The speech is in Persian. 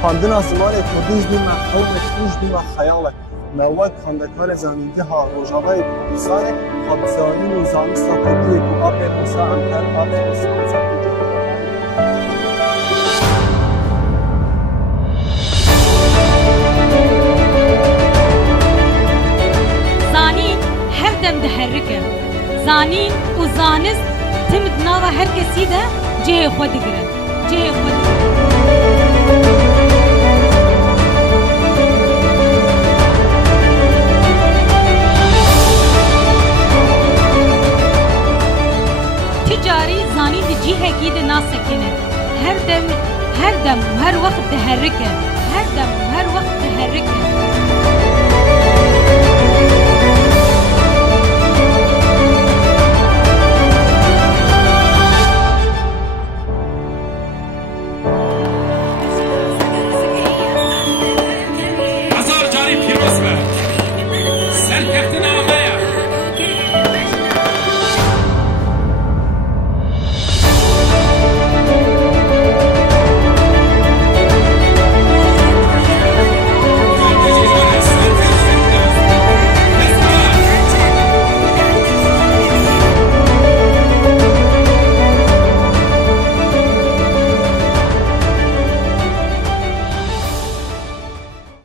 خواندنا زمان کردی جنی من حلمش جنی من خیالک مواد خواندکار زمینده ها روژاوای کردستان خود زانین و زانستا کردی که آب موسا امتر آب موسا زانین هر دم دهرکه زانین و زانست تمد ناوا هر کسی ده جه خود گره جه خود تجاری زانین ده جه کی ده ناسکنه هر دم و هر وقت دهرکه هر دم و هر وقت دهرکه